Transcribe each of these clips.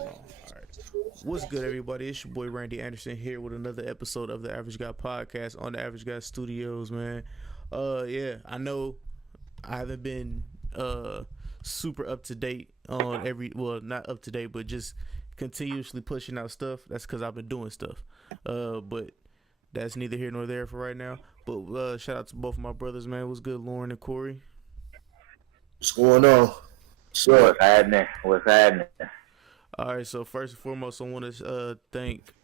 All right. What's good, everybody? It's your boy Randy Anderson here with another episode of the Average Guy Podcast on the Average Guy Studios, man. Yeah, I know I haven't been super up to date on not up to date, but just continuously pushing out stuff. That's because I've been doing stuff. But that's neither here nor there for right now. But shout out to both of my brothers, man. What's good, Lauren and Corey? What's going on? What's happening? What's happening? All right, so first and foremost, I want to thank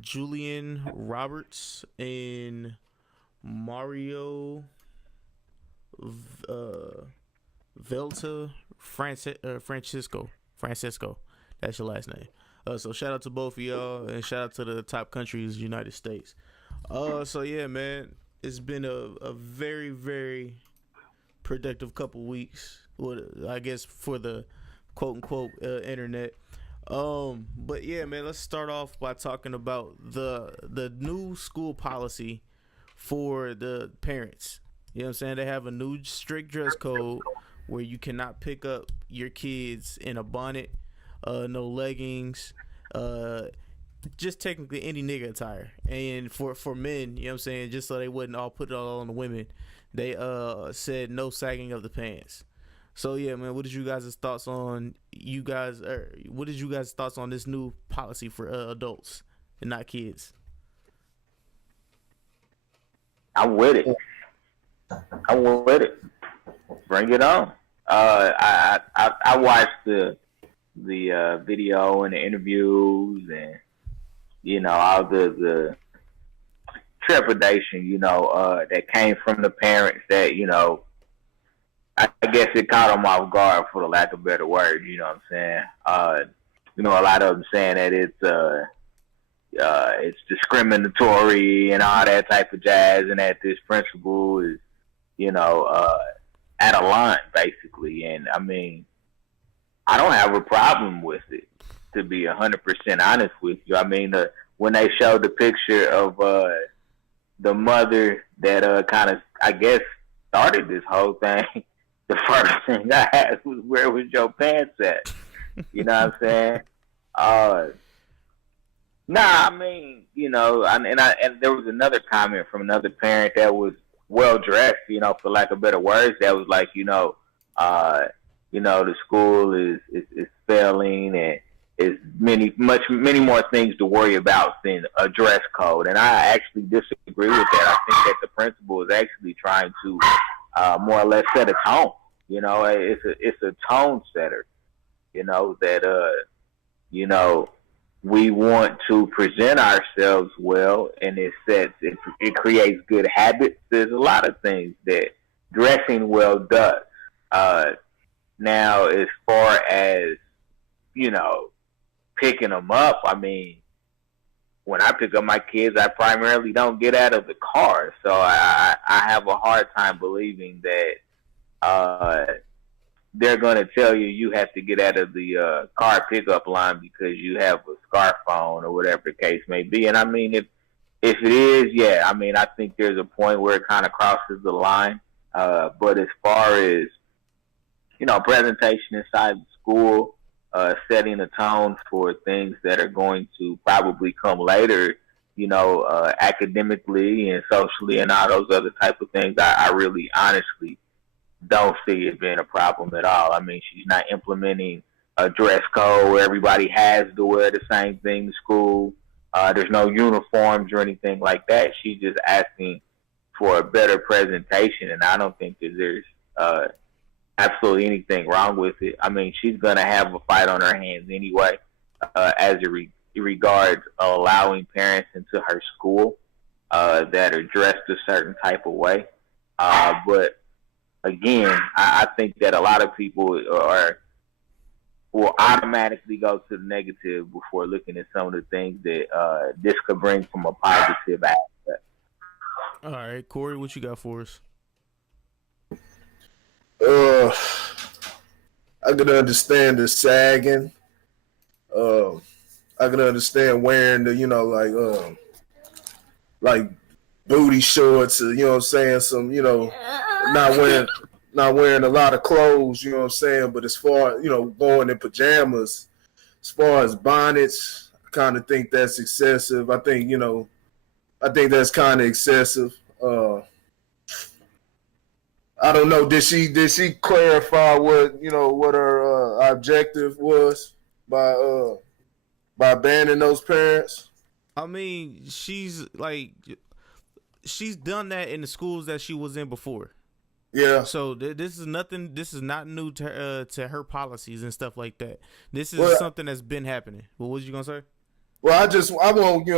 Julian Roberts and Mario Velta Francisco. That's your last name. So shout out to both of y'all and shout out to the top countries, United States. So yeah, man, it's been a very, very productive couple weeks. Well, I guess for the quote unquote internet. But yeah, man, let's start off by talking about the new school policy for the parents. You know what I'm saying? They have a new strict dress code where you cannot pick up your kids in a bonnet, no leggings, just technically any nigga attire. And for men, you know what I'm saying, just so they wouldn't all put it all on the women, they said no sagging of the pants. So yeah, man, what is you guys' thoughts on thoughts on this new policy for adults and not kids? I'm with it. Bring it on. I watched the video and the interviews and all the trepidation that came from the parents that I guess it caught them off guard, for the lack of better word. You know what I'm saying? A lot of them saying that it's discriminatory and all that type of jazz, and that this principal is, out of line, basically. And I mean, I don't have a problem with it, to be 100% honest with you. I mean, when they showed the picture of the mother that kind of, I guess, started this whole thing, the first thing I asked was, where was your pants at? You know what I'm saying? I mean, and there was another comment from another parent that was well dressed, for lack of better words, that was like, the school is failing and is many more things to worry about than a dress code. And I actually disagree with that. I think that the principal is actually trying to more or less set a tone. It's a tone setter. We want to present ourselves well, and it creates good habits. There's a lot of things that dressing well does. Now, as far as picking them up, I mean, when I pick up my kids, I primarily don't get out of the car, so I have a hard time believing that they're going to tell you have to get out of the car pickup line because you have a scarf on or whatever the case may be. And I mean, if it is, yeah, I mean, I think there's a point where it kind of crosses the line. But as far as, presentation inside the school, setting a tone for things that are going to probably come later, academically and socially and all those other type of things, I really honestly don't see it being a problem at all. I mean, she's not implementing a dress code where everybody has to wear the same thing to school. There's no uniforms or anything like that. She's just asking for a better presentation, and I don't think that there's absolutely anything wrong with it. I mean, she's going to have a fight on her hands anyway, as it regards allowing parents into her school that are dressed a certain type of way. But again, I think that a lot of people will automatically go to the negative before looking at some of the things that this could bring from a positive aspect. All right, Corey, what you got for us? I can understand the sagging. I can understand wearing the, like booty shorts, some, not wearing a lot of clothes, but as far, going in pajamas, as far as bonnets, I kind of think that's excessive. I think I think that's kind of excessive. I don't know. Did she clarify what what her objective was by by banning those parents? I mean, she's done that in the schools that she was in before. Yeah. So this is nothing. This is not new to her policies and stuff like that. This is Well, something that's been happening. What was you gonna say? well, I want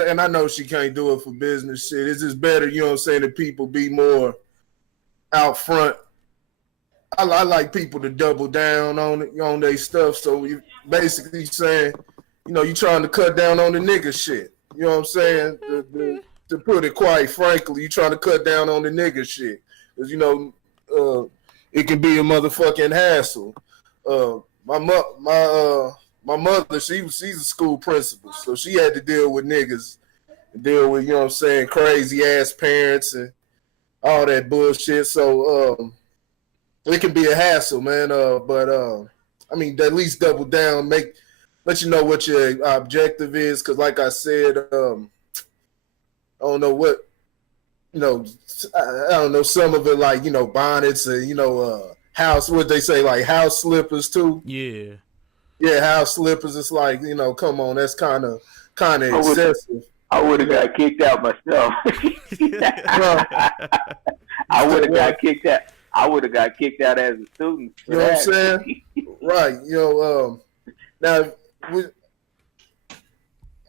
and I know she can't do it for business shit. It's just better, that people be more out front. I like people to double down on their stuff. So you basically saying, you trying to cut down on the nigga shit. You know what I'm saying? To put it quite frankly, you trying to cut down on the nigga shit. Because, it can be a motherfucking hassle. My mother, she's a school principal, so she had to deal with niggas, deal with, crazy ass parents and all that bullshit. So it can be a hassle, man. But I mean, at least double down, let you know what your objective is. Because, like I said, I don't know what, I don't know, some of it like, bonnets and, house, what they say, like house slippers too. Yeah. Yeah, house slippers. It's like, come on, that's kind of I excessive. I would have got kicked out myself. I would have got kicked out. I would have got kicked out as a student. You know what I'm saying? Right. Now,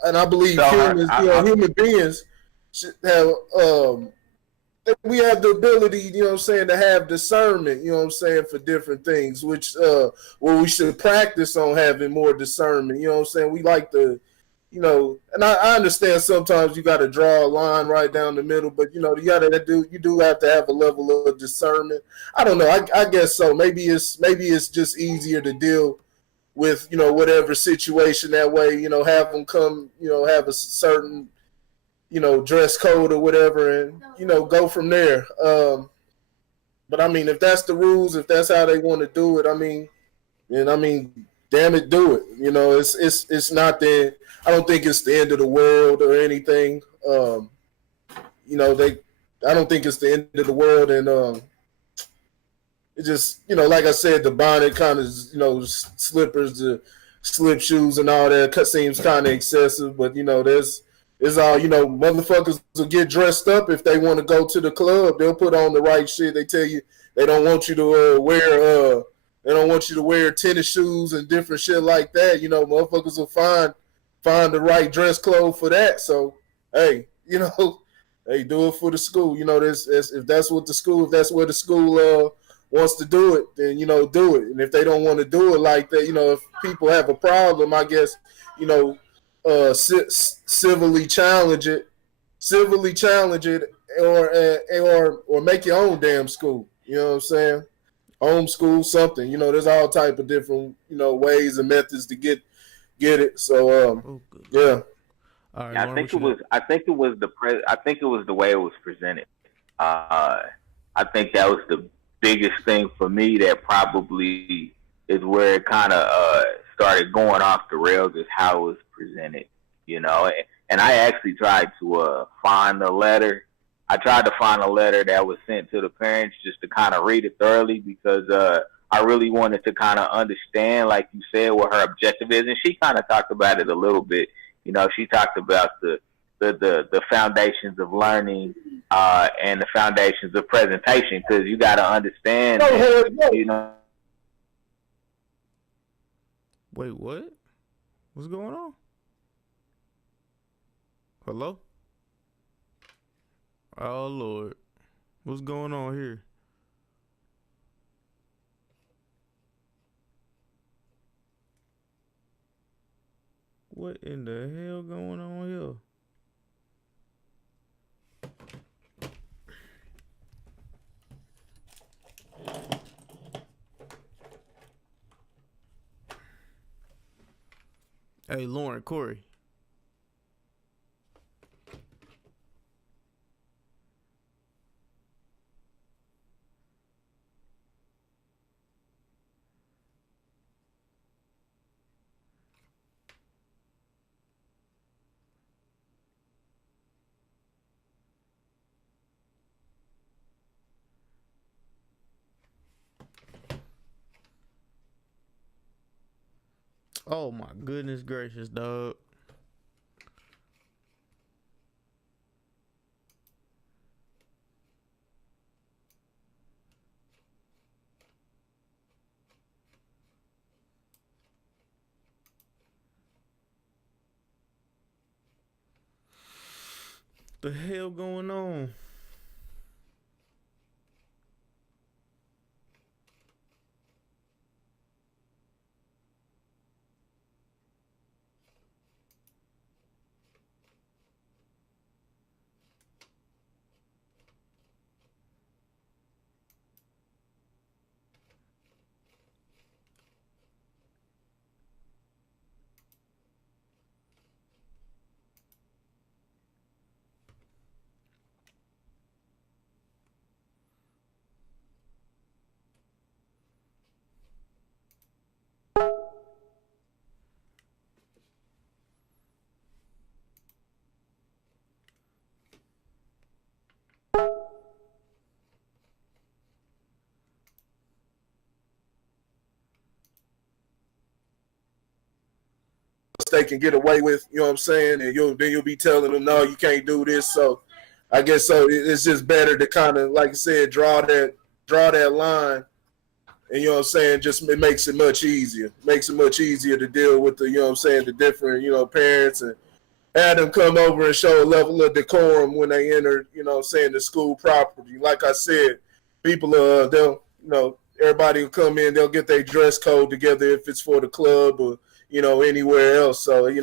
and I believe humans, human beings should have, we have the ability, to have discernment, for different things, which, where we should practice on having more discernment, we like to, and I understand sometimes you got to draw a line right down the middle, but you do have to have a level of discernment. I don't know. I guess so. Maybe it's just easier to deal with, whatever situation that way, have them come, have a certain, dress code or whatever, and, go from there. But I mean, if that's the rules, if that's how they want to do it, damn it, do it. It's not the. I don't think it's the end of the world or anything. I don't think it's the end of the world, and it just, like I said, the bonnet kind of, slippers, the slip shoes, and all that seems kind of excessive. But there's all, motherfuckers will get dressed up if they want to go to the club. They'll put on the right shit. They tell you they don't want you to wear. They don't want you to wear tennis shoes and different shit like that. Motherfuckers will find the right dress code for that. So, hey, hey, do it for the school. If that's where the school wants to do it, then do it. And if they don't want to do it like that, if people have a problem, I guess, civilly challenge it, or make your own damn school. You know what I'm saying? Homeschool something. There's all type of different ways and methods to get it. So yeah. All right, Yeah, I think it was the way it was presented. I think that was the biggest thing for me. That probably is where it kind of started going off the rails, is how it was presented. And I actually tried to find the letter. I tried to find a letter that was sent to the parents just to kind of read it thoroughly, because I really wanted to kind of understand, like you said, what her objective is. And she kind of talked about it a little bit. She talked about the foundations of learning and the foundations of presentation, because you got to understand that, Wait, what? What's going on? Hello? Oh, Lord. What's going on here? What in the hell going on here? Hey, Lauren, Corey. Oh my goodness gracious, dog. The hell going on? They can get away with, you know what I'm saying? And you'll be telling them, no, you can't do this. So I guess so it's just better to kind of, like I said, draw that line. And you know what I'm saying, just it makes it much easier. Makes it much easier to deal with the, you know what I'm saying, the different, parents, and have them come over and show a level of decorum when they enter, you know what I'm saying, the school property. Like I said, people they'll, everybody will come in, they'll get their dress code together if it's for the club or, anywhere else. So,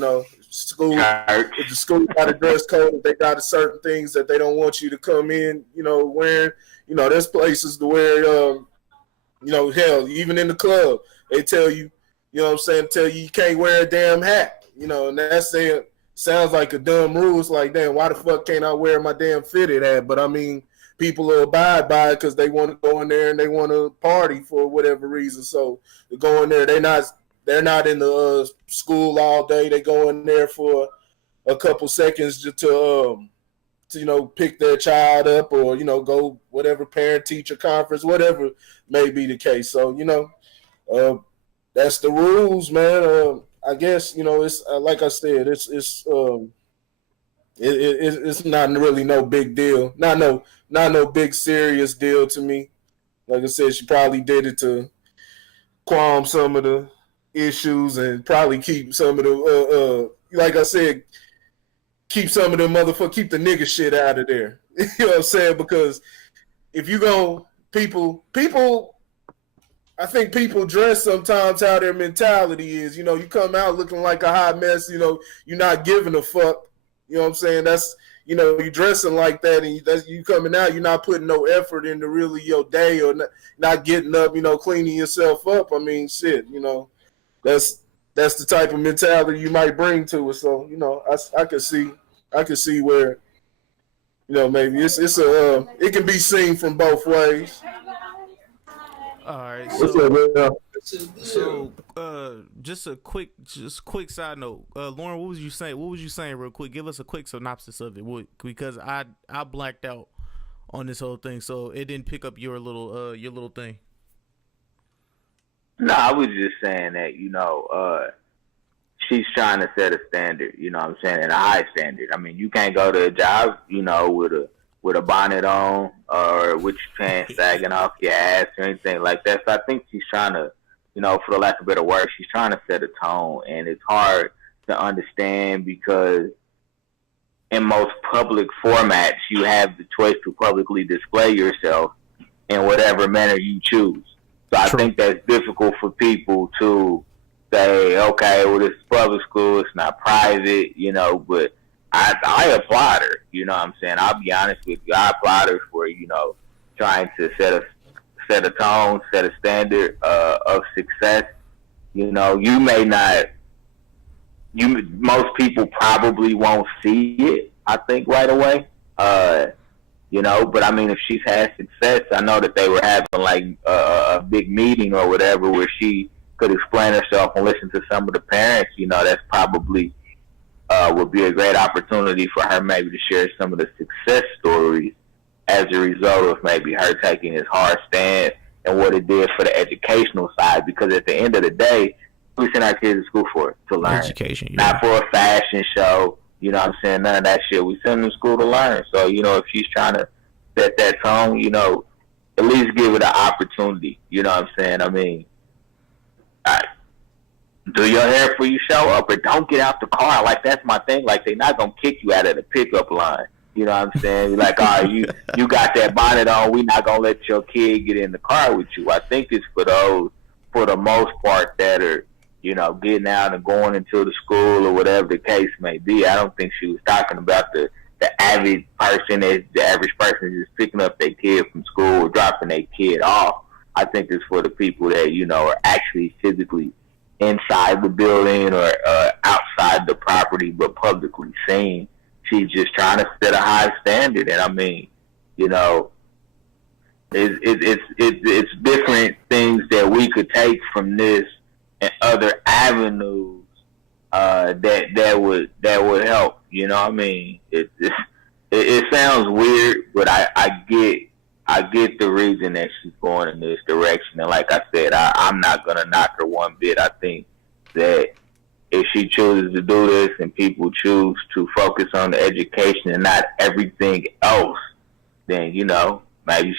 school, if the school got a dress code, if they got certain things that they don't want you to come in, wearing, there's places to wear, hell, even in the club, they tell you, tell you can't wear a damn hat, and that's saying, sounds like a dumb rule. It's like, damn, why the fuck can't I wear my damn fitted hat? But I mean, people will abide by it because they want to go in there and they want to party for whatever reason. So they go in there, they're not in the school all day. They go in there for a couple seconds to pick their child up or go whatever parent teacher conference, whatever may be the case. So that's the rules, man. I guess it's like I said, it's not really no big deal, not no big serious deal to me. Like I said, she probably did it to qualm some of the issues and probably keep some of the like I said, keep some of the keep the nigga shit out of there. You know what I'm saying? Because if you go, people, I think people dress sometimes how their mentality is. You come out looking like a hot mess. You're not giving a fuck. You know what I'm saying? That's, you dressing like that and you coming out, you're not putting no effort into really your day or not getting up, cleaning yourself up. I mean, shit, that's the type of mentality you might bring to it. So, I can see where, maybe it can be seen from both ways. All right, just a quick side note. Lauren, what was you saying? What was you saying, real quick? Give us a quick synopsis of it, because I blacked out on this whole thing, so it didn't pick up your little thing. No, I was just saying that she's trying to set a standard. You know what I'm saying, and a high standard. I mean, you can't go to a job, with a bonnet on or with your pants sagging off your ass or anything like that. So I think she's trying to, for the lack of a better word, she's trying to set a tone. And it's hard to understand because in most public formats, you have the choice to publicly display yourself in whatever manner you choose. So I think that's difficult for people to say, okay, well, this is public school, it's not private, but I applaud her, you know what I'm saying? I'll be honest with you. I applaud her for, trying to set a tone, set a standard of success. You may not, most people probably won't see it, I think, right away. But I mean, if she's had success, I know that they were having like a big meeting or whatever where she could explain herself and listen to some of the parents. That's probably would be a great opportunity for her maybe to share some of the success stories as a result of maybe her taking this hard stand and what it did for the educational side. Because at the end of the day, we send our kids to school for? To learn. Education, yeah. Not for a fashion show. You know what I'm saying? None of that shit. We send them to school to learn. So, if she's trying to set that tone, at least give it an opportunity. You know what I'm saying? I mean, do your hair before you show up, or don't get out the car. Like, that's my thing. Like, they're not going to kick you out of the pickup line. You know what I'm saying? Like, all right, you got that bonnet on. We not going to let your kid get in the car with you. I think it's for those, for the most part, that are, getting out and going into the school or whatever the case may be. I don't think she was talking about the average person, the average person is just picking up their kid from school or dropping their kid off. I think it's for the people that, are actually physically inside the building or outside the property but publicly seen. She's just trying to set a high standard. And I mean, it's different things that we could take from this and other avenues that would help. You know what I mean? It sounds weird, but I get the reason that she's going in this direction. And like I said, I'm not gonna knock her one bit. I think that if she chooses to do this and people choose to focus on the education and not everything else, then maybe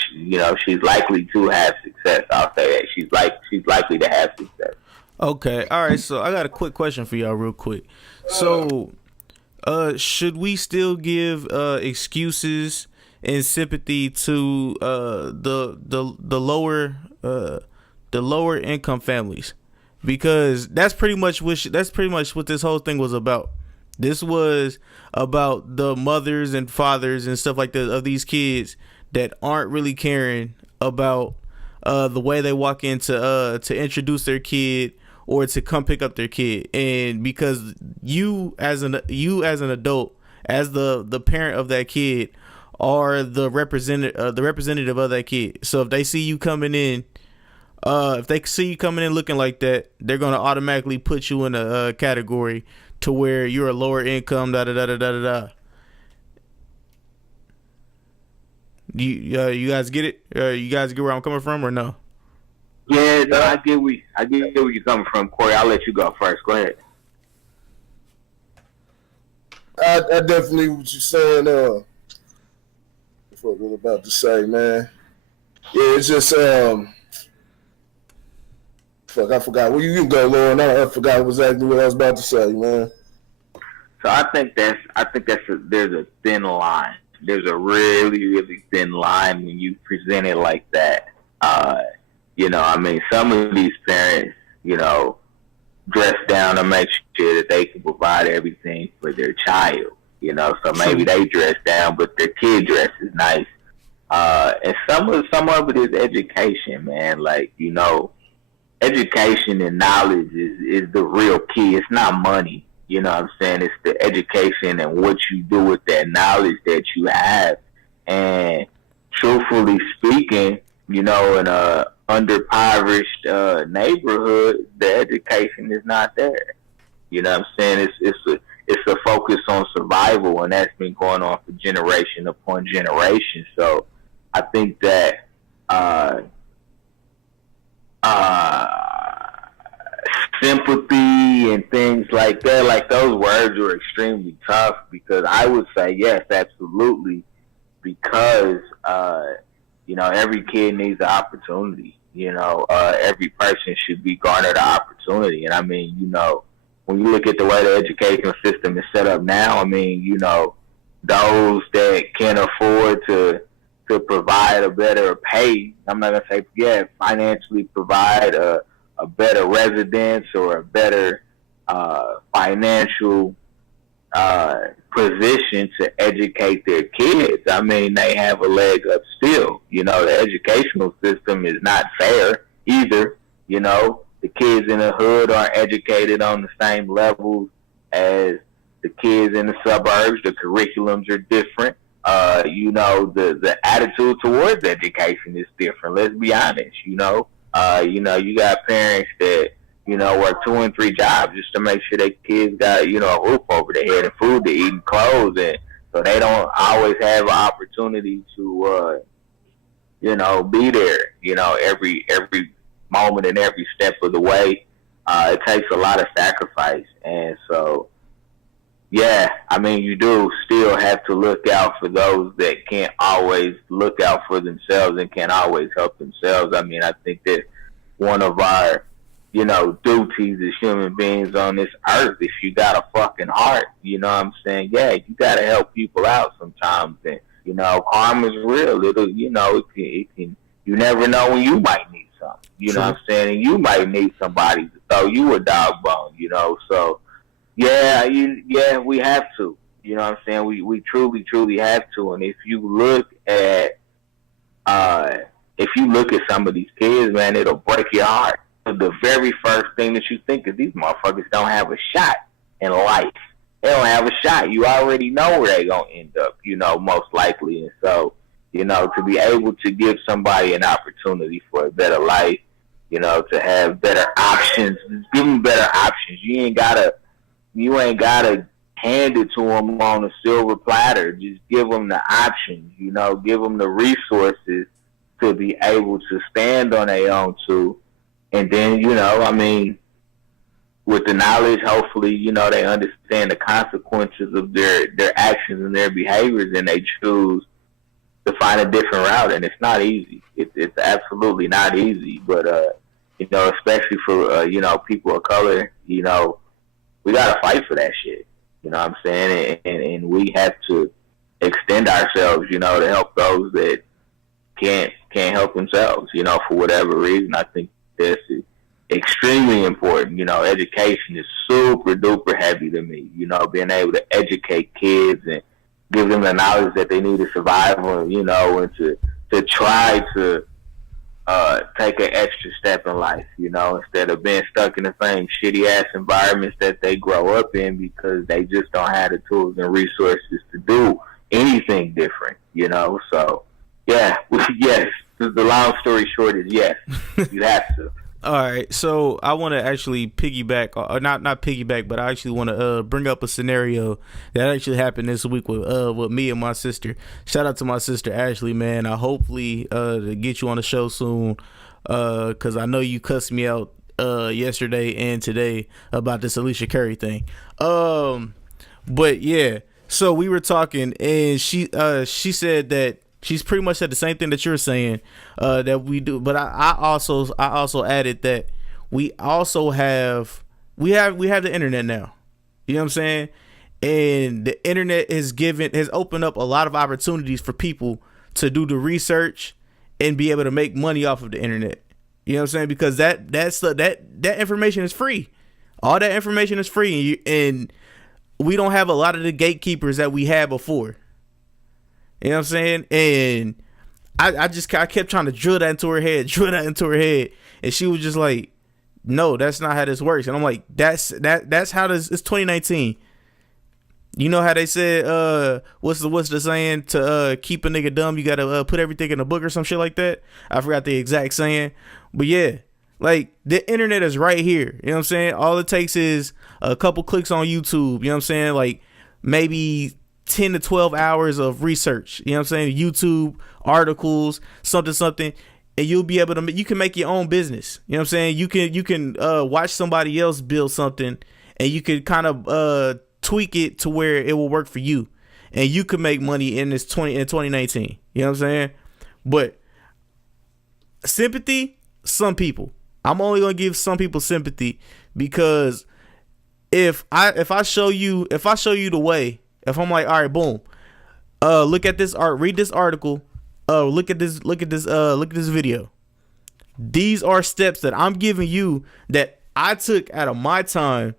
she's likely to have success. I'll say that she's likely to have success. Okay, all right. So I got a quick question for y'all, real quick. So, should we still give excuses and sympathy to the lower income families? Because that's pretty much what this whole thing was about. This was about the mothers and fathers and stuff like that of these kids that aren't really caring about the way they walk in to introduce their kid or to come pick up their kid. And because you as an adult, as the parent of that kid, are the representative of that kid. So if they see you coming in, looking like that, they're gonna automatically put you in a category to where you're a lower income. Da da da da da da. You guys get it? You guys get where I'm coming from, or no? Yeah, no, I get where you're coming from, Corey. I'll let you go first. Go ahead. I definitely what you're saying. What I was about to say, man. Yeah, it's just fuck, I forgot. Well, you can go, Lauren. I forgot exactly what I was about to say, man. So I think there's a thin line. There's a really, really thin line when you present it like that. I mean, some of these parents, dress down to make sure that they can provide everything for their child. So maybe they dress down, but their kid dress is nice. And some of it is education, man. Like, education and knowledge is the real key. It's not money. You know what I'm saying? It's the education and what you do with that knowledge that you have. And truthfully speaking, in a underprivileged neighborhood, the education is not there. You know what I'm saying? It's a focus on survival, and that's been going on for generation upon generation. So I think that sympathy and things like that, like those words are extremely tough, because I would say yes, absolutely, because every kid needs an opportunity. Every person should be garnered an opportunity. And I mean, when you look at the way the educational system is set up now, I mean, those that can afford to provide a better pay, I'm not going to say, financially provide a better residence or a better financial position to educate their kids. I mean, they have a leg up still. The educational system is not fair either. The kids in the hood aren't educated on the same levels as the kids in the suburbs. The curriculums are different. The attitude towards education is different. Let's be honest. You got parents that work 2 and 3 jobs just to make sure their kids got a roof over their head and food to eat and clothes, and so they don't always have an opportunity to be there. Every moment and every step of the way. it takes a lot of sacrifice, and so yeah, I mean, you do still have to look out for those that can't always look out for themselves and can't always help themselves. I mean, I think that one of our, duties as human beings on this earth, if you got a fucking heart, you know what I'm saying? Yeah, you got to help people out sometimes. And, karma's real. It'll, it can, you never know when you might need something, you know what I'm saying? And you might need somebody to throw you a dog bone, so. Yeah, we have to. You know what I'm saying? We truly, truly have to. And if you look at some of these kids, man, it'll break your heart. The very first thing that you think is these motherfuckers don't have a shot in life. They don't have a shot. You already know where they gonna end up, most likely. And so, to be able to give somebody an opportunity for a better life, to have better options, give them better options. You ain't gotta hand it to them on a silver platter. Just give them the options, give them the resources to be able to stand on their own too. And then, with the knowledge, hopefully, they understand the consequences of their actions and their behaviors, and they choose to find a different route. And it's not easy. It's absolutely not easy. But, especially for, people of color, we gotta fight for that shit. You know what I'm saying? And we have to extend ourselves, to help those that can't help themselves, for whatever reason. I think this is extremely important. Education is super duper heavy to me. Being able to educate kids and give them the knowledge that they need to survive on, and to try to take an extra step in life, instead of being stuck in the same shitty ass environments that they grow up in because they just don't have the tools and resources to do anything different, So, yeah, yes. The long story short is yes, you have to. All right, so I want to actually piggyback, or not piggyback, but I actually want to bring up a scenario that actually happened this week with me and my sister. Shout out to my sister Ashley, man. I hopefully to get you on the show soon, because I know you cussed me out yesterday and today about this Alicia Curry thing. But yeah, so we were talking, and she said that. She's pretty much said the same thing that you're saying that we do, but I also added that we have the internet now. You know what I'm saying? And the internet has opened up a lot of opportunities for people to do the research and be able to make money off of the internet. You know what I'm saying? Because that information is free. All that information is free, and we don't have a lot of the gatekeepers that we had before. You know what I'm saying? And I kept trying to drill that into her head, and she was just like, "No, that's not how this works." And I'm like, "That's how this. It's 2019. You know how they said, what's the saying to keep a nigga dumb? You gotta put everything in a book or some shit like that. I forgot the exact saying, but yeah, like the internet is right here. You know what I'm saying? All it takes is a couple clicks on YouTube. You know what I'm saying? Like maybe 10 to 12 hours of research, you know what I'm saying? YouTube articles, something, and you'll be able to, you can make your own business. You know what I'm saying? You can watch somebody else build something, and you can kind of tweak it to where it will work for you, and you can make money in 2019. You know what I'm saying? But sympathy, some people, I'm only gonna give some people sympathy, because if I show you the way. If I'm like, all right, boom, look at this art, read this article, look at this video. These are steps that I'm giving you that I took out of my time,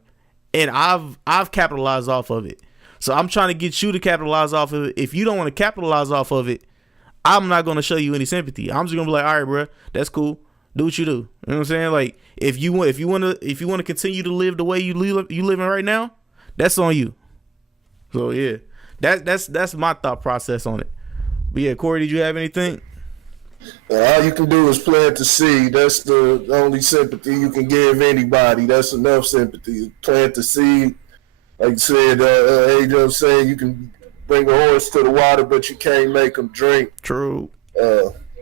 and I've capitalized off of it. So I'm trying to get you to capitalize off of it. If you don't want to capitalize off of it, I'm not going to show you any sympathy. I'm just going to be like, all right, bro, that's cool. Do what you do. You know what I'm saying? Like if you want to continue to live the way you living right now, that's on you. So yeah, that's my thought process on it. But yeah, Corey, did you have anything? All you can do is plant the seed. That's the only sympathy you can give anybody. That's enough sympathy. Plant the seed. Like you said, Adrian saying you can bring a horse to the water, but you can't make them drink. True.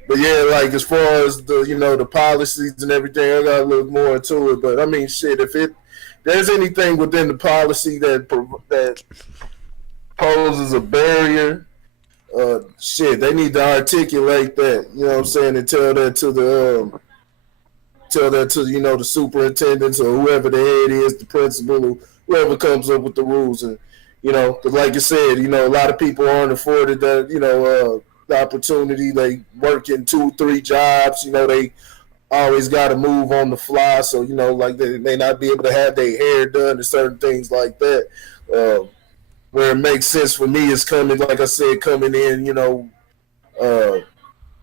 But yeah, like as far as the policies and everything, I gotta look more into it. But I mean, shit, if there's anything within the policy that poses a barrier, shit, they need to articulate that. You know what I'm saying, and tell that to the superintendents or whoever the head is, the principal, or whoever comes up with the rules. And because like you said, a lot of people aren't afforded that the opportunity. They work in 2-3 jobs. They always got to move on the fly. So like they may not be able to have their hair done and certain things like that. Where it makes sense for me is like I said, coming in,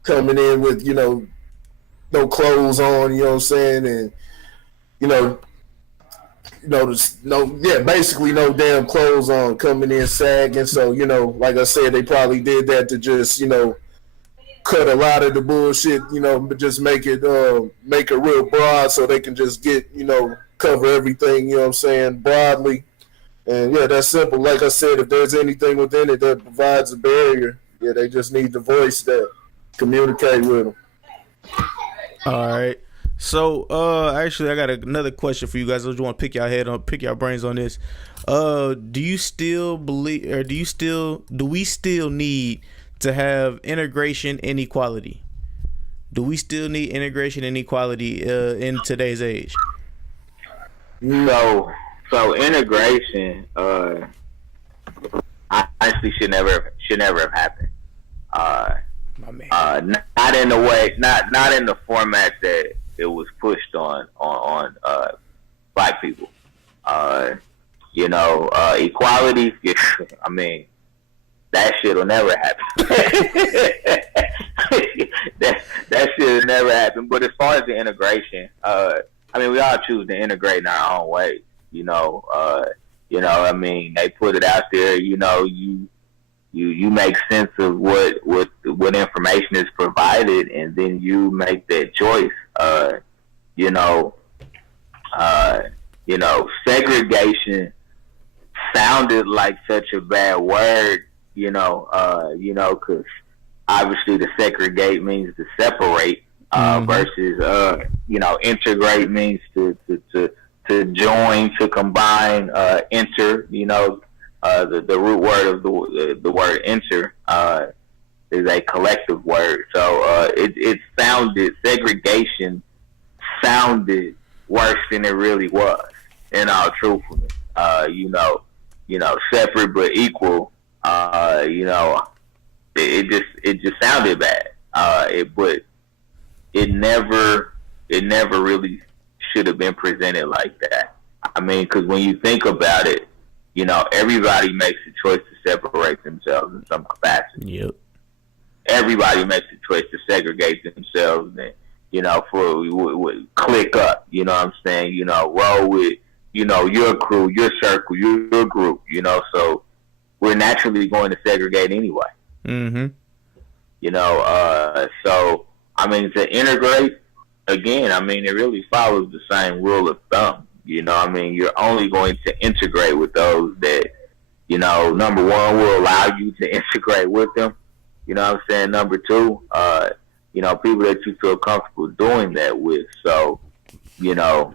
coming in with no clothes on, you know what I'm saying, and basically no damn clothes on, coming in sagging. So like I said, they probably did that to just cut a lot of the bullshit, but just make it real broad so they can just get cover everything, you know what I'm saying, broadly. And yeah, that's simple. Like I said, if there's anything within it that provides a barrier, yeah, they just need to voice that, communicate with them. All right. So, actually, I got another question for you guys. I just want to pick your brains on this. Do you still believe, or do we still need to have integration and equality? Do we still need integration and equality in today's age? No. So integration, honestly, should never have happened. Not in the way, not in the format that it was pushed on black people. Equality. I mean, that shit will never happen. that shit will never happen. But as far as the integration, we all choose to integrate in our own ways. I mean, they put it out there. You make sense of what information is provided, and then you make that choice. Segregation sounded like such a bad word, because obviously to segregate means to separate, versus integrate means to join, to combine, enter. The root word of the word enter is a collective word. So it sounded, segregation sounded worse than it really was, in all truthfulness. Separate but equal. It just sounded bad. But it never really should have been presented like that. I mean, because when you think about it, everybody makes a choice to separate themselves in some capacity. Yep. Everybody makes a choice to segregate themselves and, for click up, you know what I'm saying? Roll with, your crew, your circle, your group, so we're naturally going to segregate anyway. Mm-hmm. So, I mean, to integrate, again, I mean, it really follows the same rule of thumb. You're only going to integrate with those that, number one, will allow you to integrate with them. You know what I'm saying? Number two, people that you feel comfortable doing that with. So, those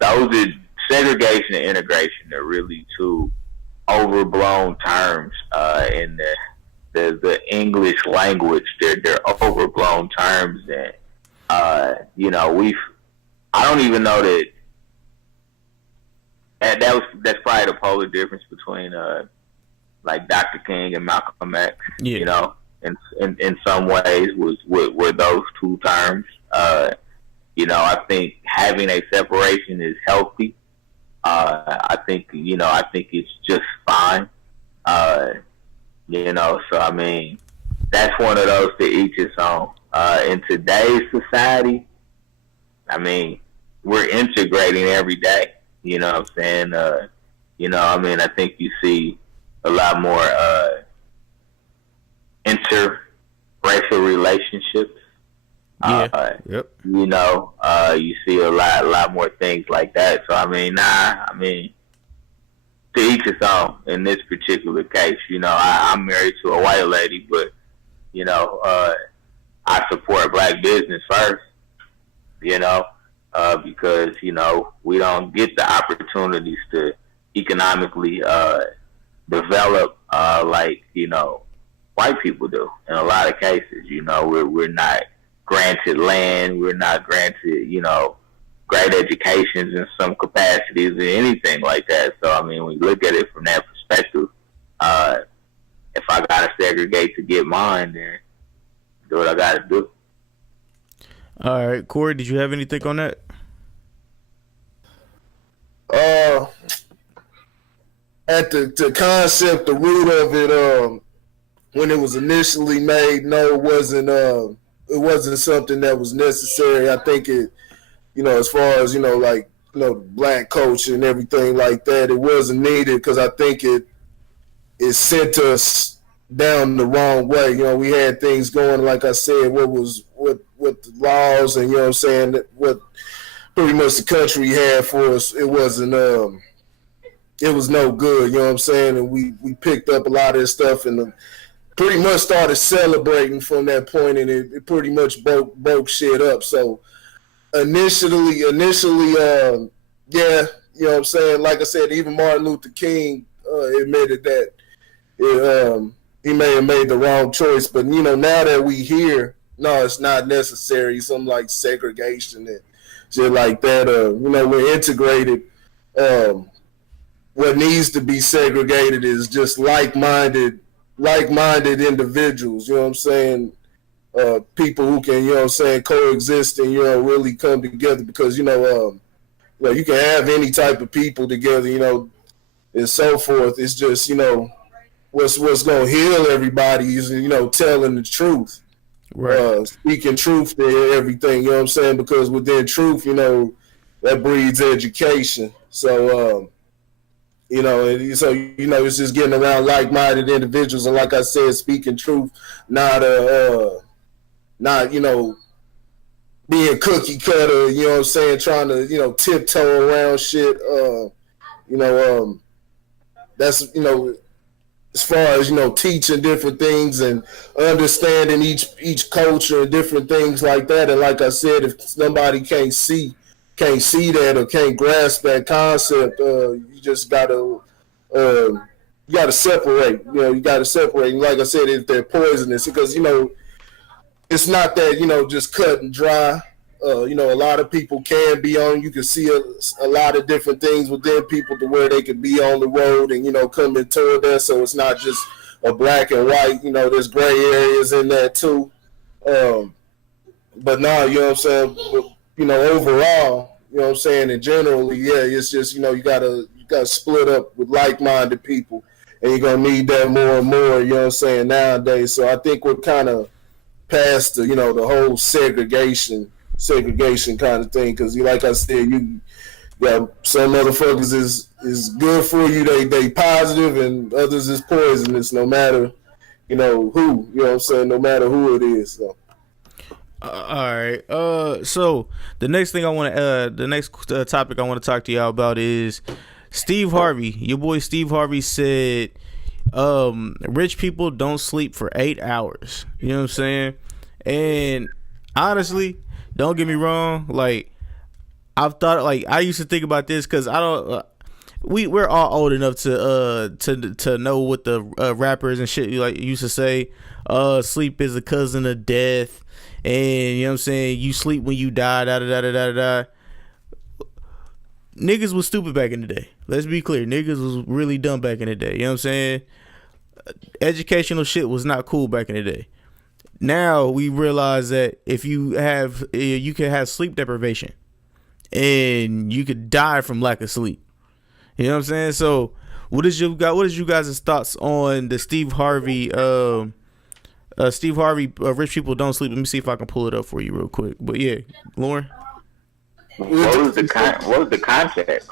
are segregation and integration are really two overblown terms in the English language. They're overblown terms, and I don't even know that's probably the polar difference between like Dr. King and Malcolm X. Yeah. In some ways were those two terms. I think having a separation is healthy. I think it's just fine. So I mean, that's one of those to each his own. In today's society, I mean, we're integrating every day. You know what I'm saying? I think you see a lot more interracial relationships. Yeah. Yep. You see a lot more things like that. So to each his own in this particular case. I'm married to a white lady, but I support black business first, you know, because, you know, we don't get the opportunities to economically develop like, you know, white people do in a lot of cases. You know, we're not granted land, we're not granted, you know, great educations in some capacities or anything like that. So, I mean, when you look at it from that perspective, if I gotta segregate to get mine, then do what I gotta do. All right, Corey, did you have anything on that? At the concept, the root of it, when it was initially made, no, it wasn't something that was necessary. I think it, you know, as far as, you know, like, you know, black culture and everything like that, it wasn't needed because I think it sent us down the wrong way. You know, we had things going, like I said, what the laws and, you know what I'm saying, what pretty much the country had for us, it wasn't it was no good, you know what I'm saying? And we picked up a lot of this stuff and pretty much started celebrating from that point, and it pretty much broke shit up. So initially, yeah, you know what I'm saying? Like I said, even Martin Luther King admitted that he may have made the wrong choice. But, you know, now that we hear, no, it's not necessary, something like segregation and shit like that. You know, we're integrated. What needs to be segregated is just like-minded individuals, you know what I'm saying? People who can, you know what I'm saying, coexist and, you know, really come together because, you know, you can have any type of people together, you know, and so forth. It's just, you know, what's going to heal everybody is, you know, telling the truth. Right. Speaking truth to everything, you know what I'm saying? Because within truth, you know, that breeds education. So, you know, so, you know, it's just getting around like-minded individuals. And like I said, speaking truth, not, you know, being cookie cutter, you know what I'm saying, trying to, you know, tiptoe around shit. You know, that's, you know, as far as, you know, teaching different things and understanding each culture and different things like that. And like I said, if somebody can't see that or can't grasp that concept, you just gotta separate. You know, you gotta separate. And like I said, if they're poisonous, because, you know, it's not that, you know, just cut and dry. You know, a lot of people can be on. You can see a lot of different things within people to where they could be on the road and, you know, coming toward that. So it's not just a black and white. You know, there's gray areas in that too. But now, you know what I'm saying. But, you know, overall, you know what I'm saying. And generally, yeah, it's just, you know, you gotta split up with like-minded people, and you're gonna need that more and more. You know what I'm saying, nowadays. So I think we're kind of past the, you know, the whole segregation kind of thing, because like I said, you got some motherfuckers is good for you, they positive, and others is poisonous, no matter, you know, who, you know what I'm saying, no matter who it is. So. All right. So the next thing the next topic I want to talk to y'all about is Steve Harvey. Your boy Steve Harvey said, rich people don't sleep for 8 hours. You know what I'm saying? And honestly, don't get me wrong. Like, I've thought, like, I used to think about this because I don't. We're all old enough to know what the rappers and shit like used to say. Sleep is a cousin of death, and you know what I'm saying. You sleep when you die. Da da da da da da. Niggas was stupid back in the day. Let's be clear. Niggas was really dumb back in the day. You know what I'm saying? Educational shit was not cool back in the day. Now we realize that if you can have sleep deprivation, and you could die from lack of sleep. You know what I'm saying? So, what is you guys' thoughts on the Steve Harvey? Rich people don't sleep. Let me see if I can pull it up for you real quick. But yeah, Lauren. What was the context?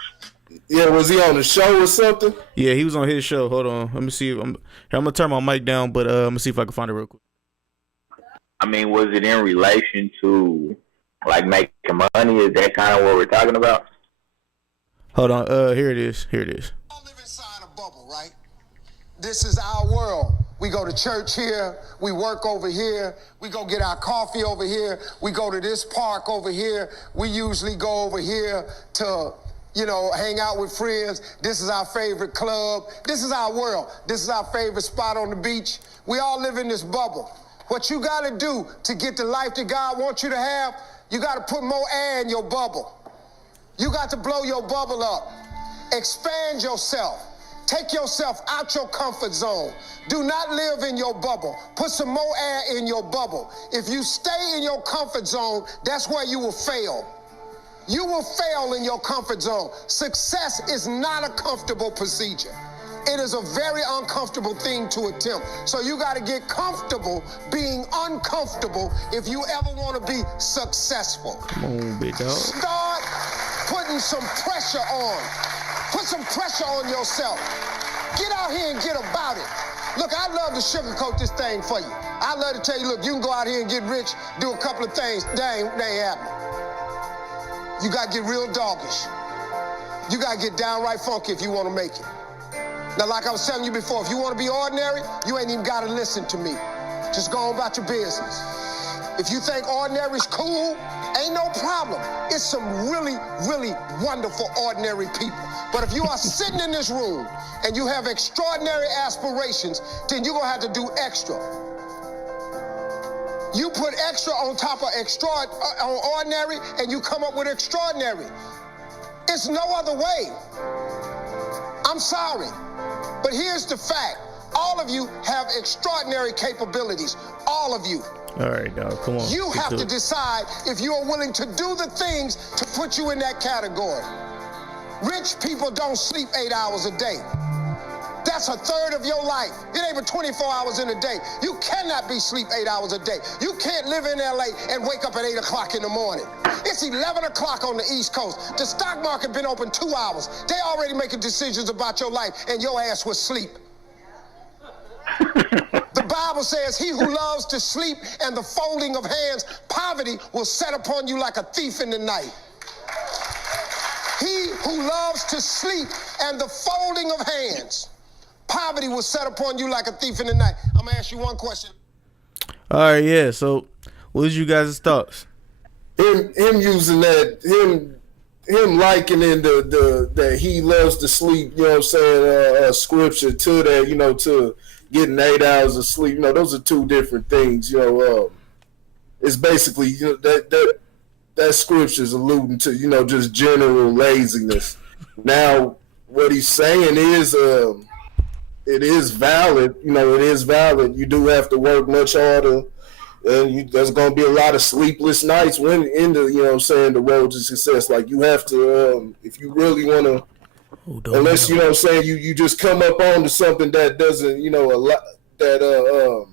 Yeah, was he on the show or something? Yeah, he was on his show. Hold on, let me see. I'm gonna turn my mic down, but I'm gonna see if I can find it real quick. I mean, was it in relation to like making money? Is that kind of what we're talking about? Hold on. Here it is. I live inside a bubble, right? This is our world. We go to church here, we work over here, we go get our coffee over here, we go to this park over here, we usually go over here to, hang out with friends. This is our favorite club. This is our world. This is our favorite spot on the beach. We all live in this bubble. What you gotta do to get the life that God wants you to have, you gotta put more air in your bubble. You got to blow your bubble up. Expand yourself. Take yourself out your comfort zone. Do not live in your bubble. Put some more air in your bubble. If you stay in your comfort zone, that's where you will fail. You will fail in your comfort zone. Success is not a comfortable procedure. It is a very uncomfortable thing to attempt. So you got to get comfortable being uncomfortable if you ever want to be successful. Come on, big dog. Start putting some pressure on. Put some pressure on yourself. Get out here and get about it. Look, I love to sugarcoat this thing for you. I love to tell you, look, you can go out here and get rich, do a couple of things. They ain't happening. You got to get real doggish. You got to get downright funky if you want to make it. Now, like I was telling you before, if you want to be ordinary, you ain't even got to listen to me. Just go on about your business. If you think ordinary is cool, ain't no problem. It's some really, really wonderful ordinary people. But if you are sitting in this room and you have extraordinary aspirations, then you're going to have to do extra. You put extra on top of ordinary, and you come up with extraordinary. It's no other way. I'm sorry, but here's the fact. All of you have extraordinary capabilities. All of you. All right, dog, come on. You have to decide if you are willing to do the things to put you in that category. Rich people don't sleep 8 hours a day. That's a third of your life. It ain't but 24 hours in a day. You cannot be sleep 8 hours a day. You can't live in LA and wake up at 8 o'clock in the morning. It's 11 o'clock on the East Coast. The stock market been open 2 hours. They already making decisions about your life, and your ass was asleep. The Bible says, he who loves to sleep and the folding of hands, poverty will set upon you like a thief in the night. He who loves to sleep and the folding of hands, poverty will set upon you like a thief in the night. I'm gonna ask you one question. All right, yeah. So, what's you guys' thoughts? Him using that, him likening that he loves to sleep, you know what I'm saying, scripture to that, to getting 8 hours of sleep. Those are two different things. It's basically that scripture's alluding to, just general laziness. Now, what he's saying is, it is valid. It is valid. You do have to work much harder, and there's going to be a lot of sleepless nights when in the, the road to success. Like, you have to, if you really want to. Unless you just come up onto something that doesn't a lot that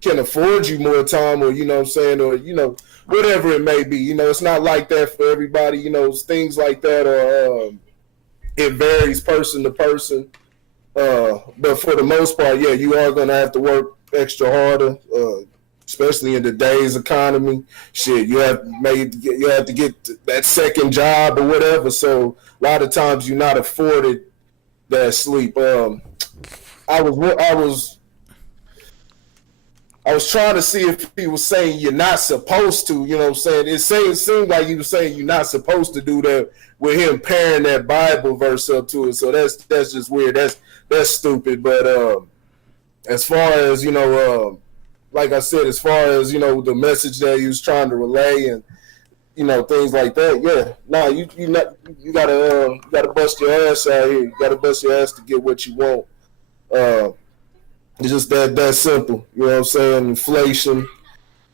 can afford you more time, or or whatever it may be. It's not like that for everybody. Things like that are it varies person to person. But for the most part, yeah, you are gonna have to work extra harder, especially in today's economy. Shit, you have to get that second job or whatever. So a lot of times you're not afforded that sleep. I was trying to see if he was saying you're not supposed to. It seemed like he was saying you're not supposed to do that with him pairing that Bible verse up to it. So that's just weird. That's stupid. But as far as like I said, as far as the message that he was trying to relay and things like that, yeah. No, you gotta bust your ass out here. You gotta bust your ass to get what you want. It's just that simple. You know what I'm saying?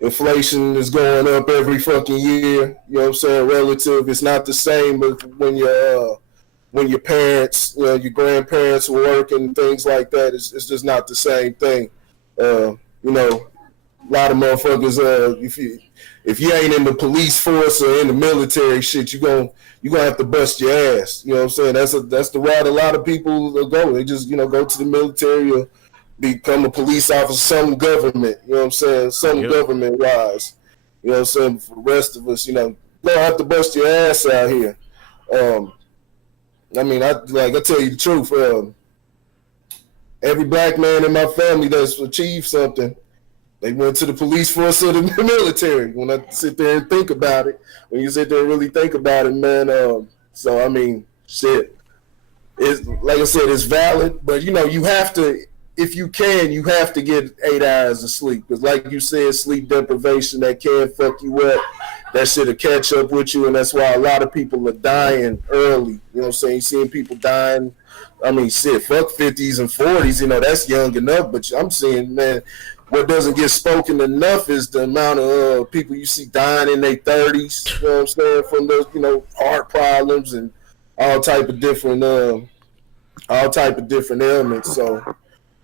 Inflation is going up every fucking year. You know what I'm saying? Relative, it's not the same as when your parents, your grandparents were working, things like that. It's just not the same thing. A lot of motherfuckers, if you ain't in the police force or in the military shit, you're gonna have to bust your ass. You know what I'm saying? That's the route a lot of people go. They just go to the military or become a police officer, some government. You know what I'm saying? Some government wise. You know what I'm saying? For the rest of us, you don't have to bust your ass out here. I tell you the truth. every black man in my family that's achieved something, they went to the police force or the military. When I sit there and think about it, when you sit there and really think about it, man. So I mean, shit. It's like I said, it's valid, but you have to, if you can, you have to get 8 hours of sleep because, like you said, sleep deprivation that can fuck you up. That shit'll catch up with you, and that's why a lot of people are dying early. You know what I'm saying? You're seeing people dying. I mean, shit, fuck 50s and 40s. That's young enough, but I'm seeing, man, what doesn't get spoken enough is the amount of people you see dying in their 30s. You know what I'm saying? From those, heart problems and all type of different ailments. So,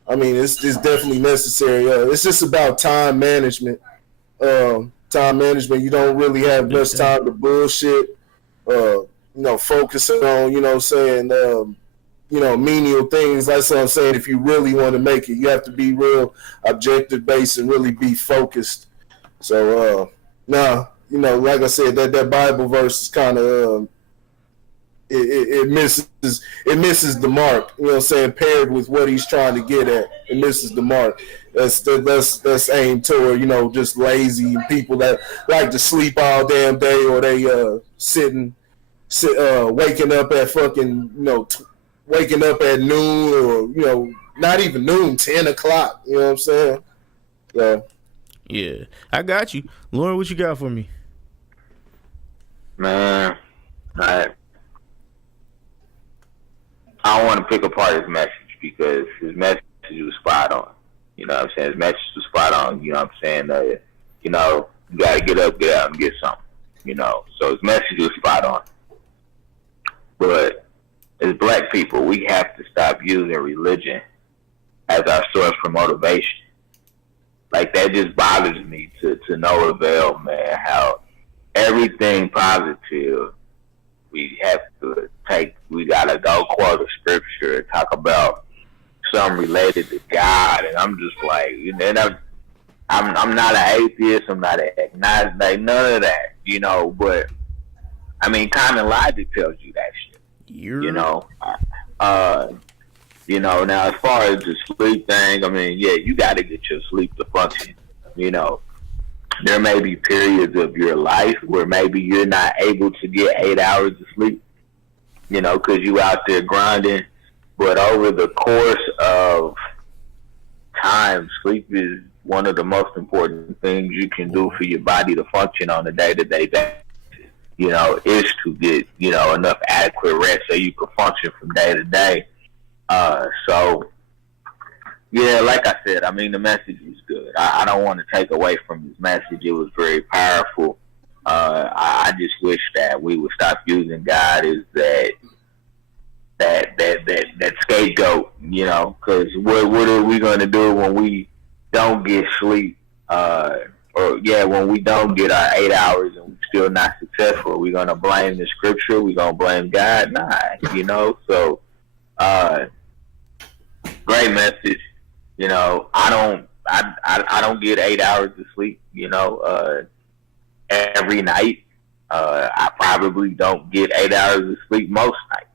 I mean, it's definitely necessary. It's just about time management. You don't really have much time to bullshit. Focusing on, menial things. That's what I'm saying. If you really want to make it, you have to be real objective based and really be focused. So, like I said, that Bible verse is kind of it misses the mark. You know what I'm saying? Paired with what he's trying to get at, it misses the mark. That's aimed toward just lazy people that like to sleep all damn day, or they waking up at fucking waking up at noon, or not even noon, 10 o'clock. You know what I'm saying? Yeah, I got you, Lauren. What you got for me, man? I don't want to pick apart his message because his message was spot on. You know what I'm saying? His message was spot on. You know what I'm saying? You got to get up, get out, and get something. So his message was spot on. But as black people, we have to stop using religion as our source for motivation. Like, that just bothers me to no avail, man, how everything positive we have to take, we gotta go quote a scripture and talk about something related to God, and I'm just like, I'm not an atheist, I'm not an agnostic, like none of that, but I mean, common logic tells you that shit. Now as far as the sleep thing, I mean, yeah, you gotta get your sleep to function. There may be periods of your life where maybe you're not able to get 8 hours of sleep, because you out there grinding. But over the course of time, sleep is one of the most important things you can do for your body to function on a day-to-day basis. Is to get, enough adequate rest so you can function from day to day. So, yeah, like I said, I mean, the message was good. I don't want to take away from his message. It was very powerful. I just wish that we would stop using God as that scapegoat, because what are we going to do when we don't get sleep? When we don't get our 8 hours and we're still not successful? Are we going to blame the scripture? We going to blame God? Nah, So, great message. I don't get 8 hours of sleep, every night. I probably don't get 8 hours of sleep most nights.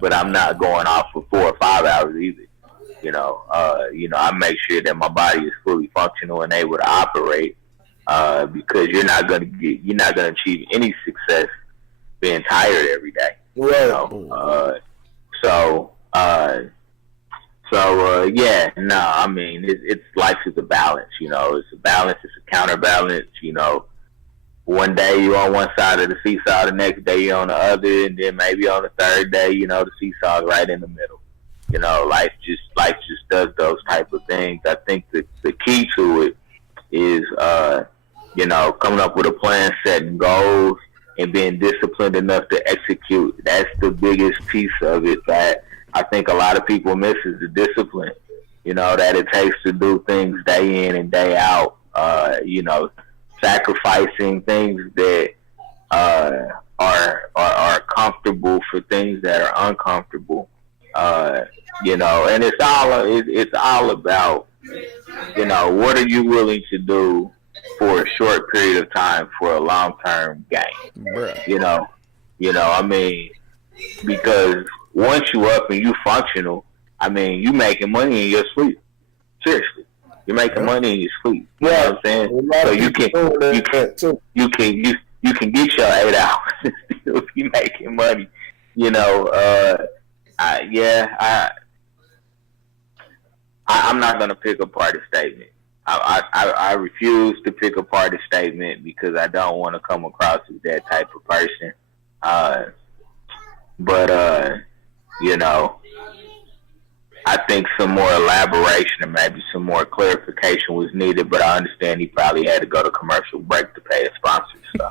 But I'm not going off for 4 or 5 hours either. I make sure that my body is fully functional and able to operate, because you're not gonna achieve any success being tired every day. I mean, it's life is a balance. It's a balance. It's a counterbalance. One day you're on one side of the seesaw, the next day you're on the other, and then maybe on the third day, the seesaw's right in the middle. Life just does those type of things. I think the key to it is, coming up with a plan, setting goals, and being disciplined enough to execute. That's the biggest piece of it that I think a lot of people miss, is the discipline, that it takes to do things day in and day out, sacrificing things that are comfortable for things that are uncomfortable, and it's all about, what are you willing to do for a short period of time for a long-term gain? I mean, because once you up and you functional, I mean, you making money in your sleep. Seriously, you're making money in your sleep. You know what I'm saying? So you can get your 8 hours if you making money. You know, I'm not gonna pick apart a statement. I refuse to pick apart a statement because I don't want to come across as that type of person. But you know, I think some more elaboration and maybe some more clarification was needed, but I understand he probably had to go to commercial break to pay his sponsors. So.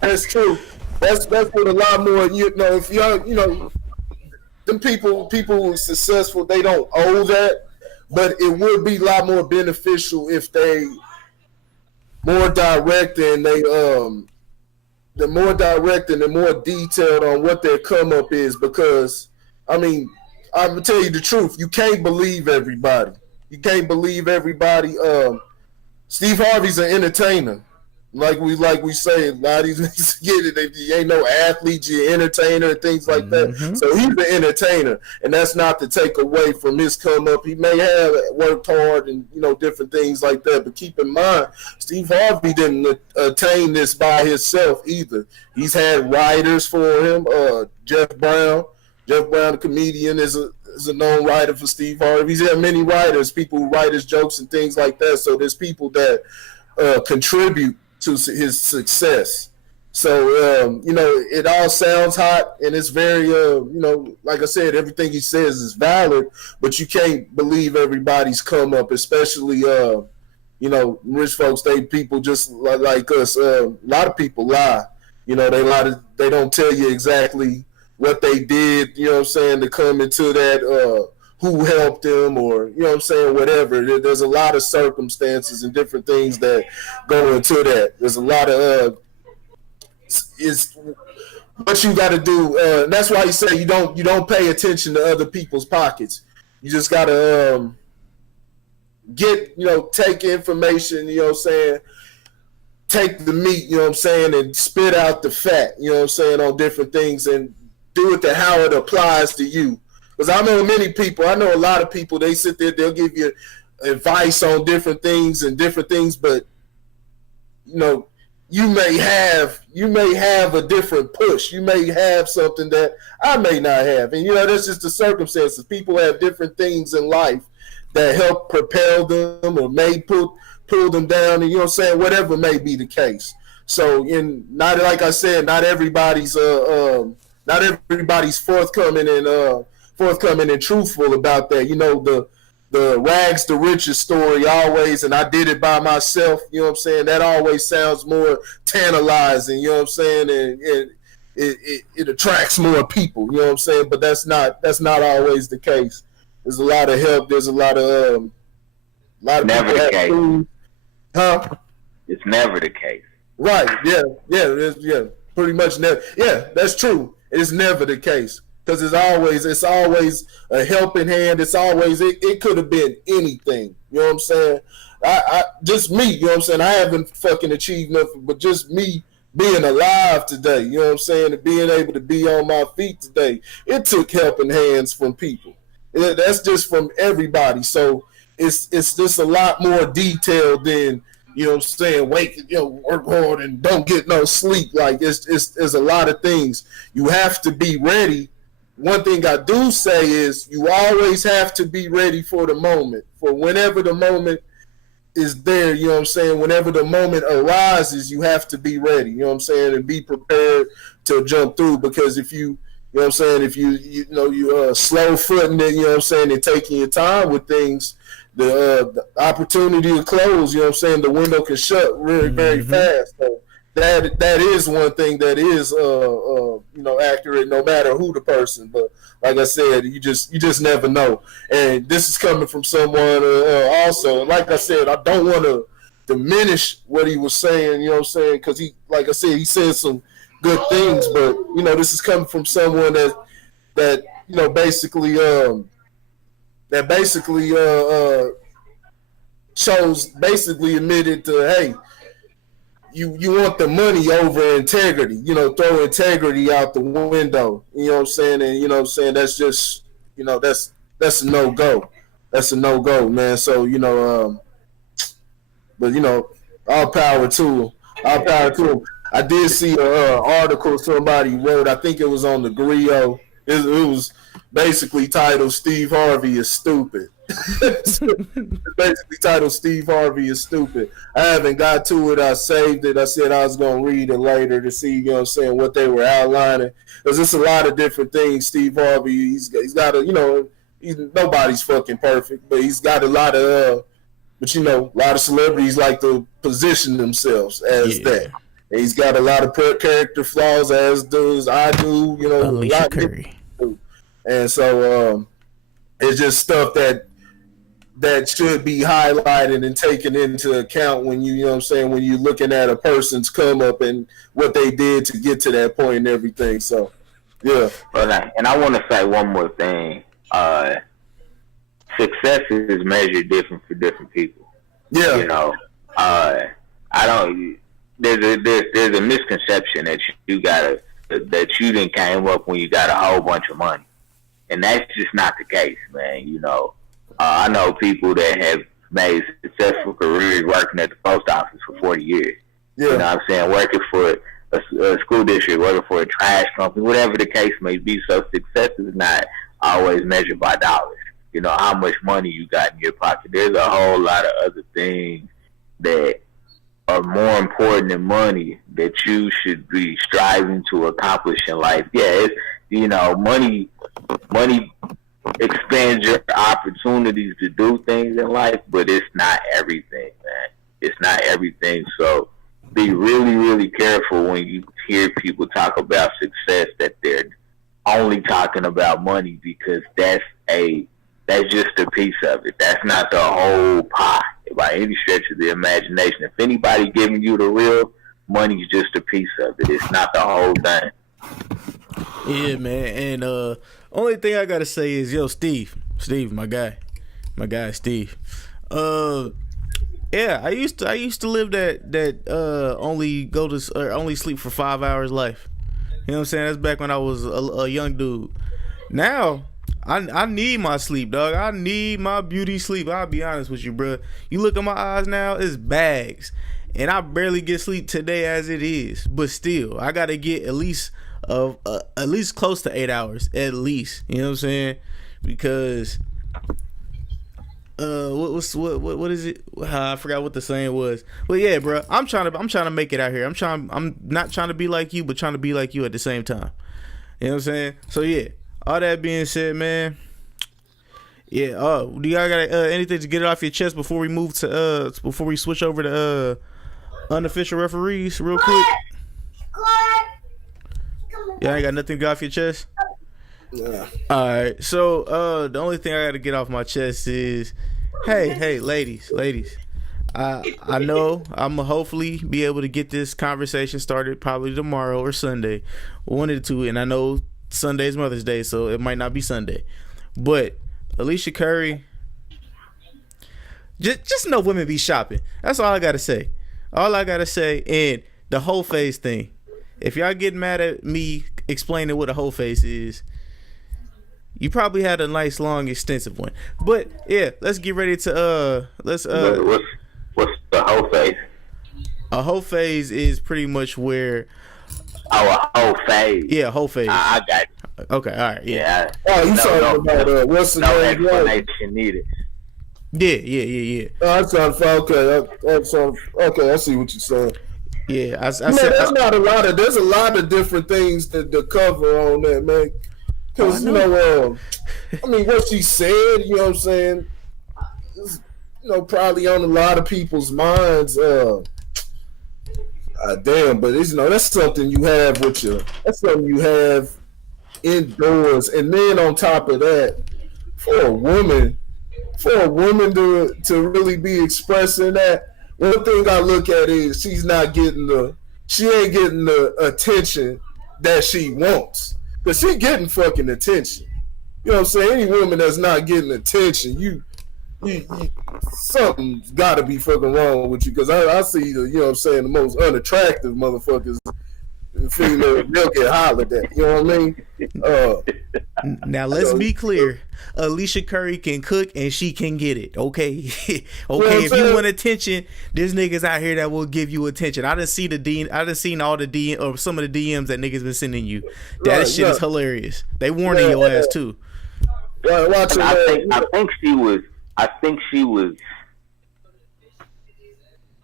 That's true. That's what a lot more, you know, if you're, you know, them people who are successful, they don't owe that, but it would be a lot more beneficial if they more direct and they're more direct and they're more detailed on what their come up is, because I mean, I'm gonna tell you the truth. You can't believe everybody. You can't believe everybody. Steve Harvey's an entertainer. Like we say, a lot of these niggas get it. You ain't no athlete, you're an entertainer and things like that. So he's an entertainer, and that's not to take away from his come up. He may have worked hard and, you know, different things like that. But keep in mind, Steve Harvey didn't attain this by himself either. He's had writers for him. Jeff Brown, the comedian, is a known writer for Steve Harvey. He's had many writers, people who write his jokes and things like that. So there's people that contribute to his success. So, you know, it all sounds hot and it's very, you know, like I said, everything he says is valid, but you can't believe everybody's come up, especially, you know, rich folks, people just like us. A lot of people lie. You know, they don't tell you exactly what they did, you know what I'm saying, to come into that, who helped them, or, you know what I'm saying, whatever. There's a lot of circumstances and different things that go into that. There's a lot of is what you got to do. That's why you say you don't pay attention to other people's pockets. You just got to get, you know, take information, you know what I'm saying, take the meat, you know what I'm saying, and spit out the fat, you know what I'm saying, on different things, and do it to how it applies to you. Because I know many people, I know a lot of people, they sit there, they'll give you advice on different things, but, you know, you may have a different push. You may have something that I may not have. And, you know, that's just the circumstances. People have different things in life that help propel them or may pull them down, and, you know what I'm saying, whatever may be the case. So, not like I said, not everybody's forthcoming and truthful about that. You know, the rags to riches story always, and I did it by myself, you know what I'm saying, that always sounds more tantalizing, you know what I'm saying, and it attracts more people, you know what I'm saying, but that's not always the case. There's a lot of help, there's a lot of never the case. Food. Huh? It's never the case. Right, yeah, pretty much never. Yeah, that's true. It's never the case. Because it's always a helping hand. It's always, it could have been anything. You know what I'm saying? I just me, you know what I'm saying? I haven't fucking achieved nothing, but just me being alive today, you know what I'm saying? And being able to be on my feet today, it took helping hands from people. That's just from everybody. So it's just a lot more detailed than, you know what I'm saying, work hard and don't get no sleep. Like, it's a lot of things. You have to be ready. One thing I do say is you always have to be ready for the moment, for whenever the moment is there, you know what I'm saying? Whenever the moment arises, you have to be ready, you know what I'm saying, and be prepared to jump through, because if you know what I'm saying, if you slow footing it, you know what I'm saying, and taking your time with things, the opportunity to close, you know what I'm saying, the window can shut really very fast. So that is one thing that is accurate, no matter who the person. But like I said, you just never know. And this is coming from someone also. Like I said, I don't want to diminish what he was saying. You know what I'm saying? Because he, like I said, he said some good things. But you know, this is coming from someone that you know basically admitted to, hey, you want the money over integrity. You know, throw integrity out the window. You know what I'm saying? And you know what I'm saying, that's just, you know, that's a no go. That's a no go, man. So you know, but you know, all power to him. All power to him. I did see an article somebody wrote. I think it was on the Griot. It was basically titled "Steve Harvey is stupid." Basically titled "Steve Harvey is stupid." I haven't got to it. I saved it. I said I was gonna read it later to see, you know what I'm saying, what they were outlining. Because it's a lot of different things. Steve Harvey, he's got a, you know, nobody's fucking perfect, but he's got a lot of but you know, a lot of celebrities like to position themselves as that. And he's got a lot of character flaws, as does I do. You know, Alicia Curry. And so it's just stuff that should be highlighted and taken into account when you know what I'm saying, when you're looking at a person's come up and what they did to get to that point and everything. So, yeah. And I want to say one more thing. Success is measured different for different people. Yeah. You know, I don't. There's a misconception that you didn't came up when you got a whole bunch of money, and that's just not the case, man. You know, I know people that have made successful careers working at the post office for 40 years. Yeah. You know what I'm saying? Working for a school district, working for a trash company, whatever the case may be. So success is not always measured by dollars. You know, how much money you got in your pocket. There's a whole lot of other things that are more important than money that you should be striving to accomplish in life. Yeah, it's, you know, money expands your opportunities to do things in life, but it's not everything, man. It's not everything. So be really, really careful when you hear people talk about success that they're only talking about money, because that's just a piece of it. That's not the whole pie by any stretch of the imagination. If anybody giving you the real, money's just a piece of it. It's not the whole thing. Yeah, man. And only thing I gotta say is, yo, Steve, my guy, Steve. Yeah, I used to live that only sleep for 5 hours life. You know what I'm saying? That's back when I was a young dude. Now I need my sleep, dog. I need my beauty sleep. I'll be honest with you, bro. You look at my eyes now, it's bags. And I barely get sleep today as it is. But still, I gotta get at least close to 8 hours. At least. You know what I'm saying? Because what is it? I forgot what the saying was. But yeah, bro, I'm trying to make it out here. I'm not trying to be like you, but trying to be like you at the same time. You know what I'm saying? So yeah. All that being said, man. Yeah. Do y'all got anything to get it off your chest before we move to before we switch over to unofficial referees real quick? Y'all ain't got nothing to get off your chest? Yeah. All right. So the only thing I got to get off my chest is, hey, ladies. I know I'm gonna hopefully be able to get this conversation started probably tomorrow or Sunday, one of the two, and I know Sunday's Mother's Day, so it might not be Sunday. But Alicia Curry, just know women be shopping. That's all I gotta say. And the whole face thing. If y'all get mad at me explaining what a whole face is, you probably had a nice, long, extensive one. But yeah, let's get ready to What's the whole face? A whole phase is pretty much where. Oh, a whole phase. Yeah, a whole phase. I got you. Okay, all right. Yeah. You talking about what's the name? Explanation needed. Yeah. That sounds okay. I see what you're saying. Yeah, I said there's a lot of different things to cover on that, man. Because you know, I mean, what she said, you know what I'm saying, is, you know, probably on a lot of people's minds. Damn, but it's, you know, that's something you have with you. That's something you have indoors, and then on top of that, for a woman to really be expressing that, one thing I look at is she ain't getting the attention that she wants, because she getting fucking attention. You know what I'm saying? Any woman that's not getting attention, you something's got to be fucking wrong with you, because I see the, you know what I'm saying, the most unattractive motherfuckers, female, they'll get hollered at. You know what I mean? Now let's be clear. Alicia Curry can cook and she can get it. Okay, okay. If you want attention, there's niggas out here that will give you attention. I done see I done seen all the DM or some of the DMs that niggas been sending you. That shit is hilarious. They warning your ass too. Watch it, I think she was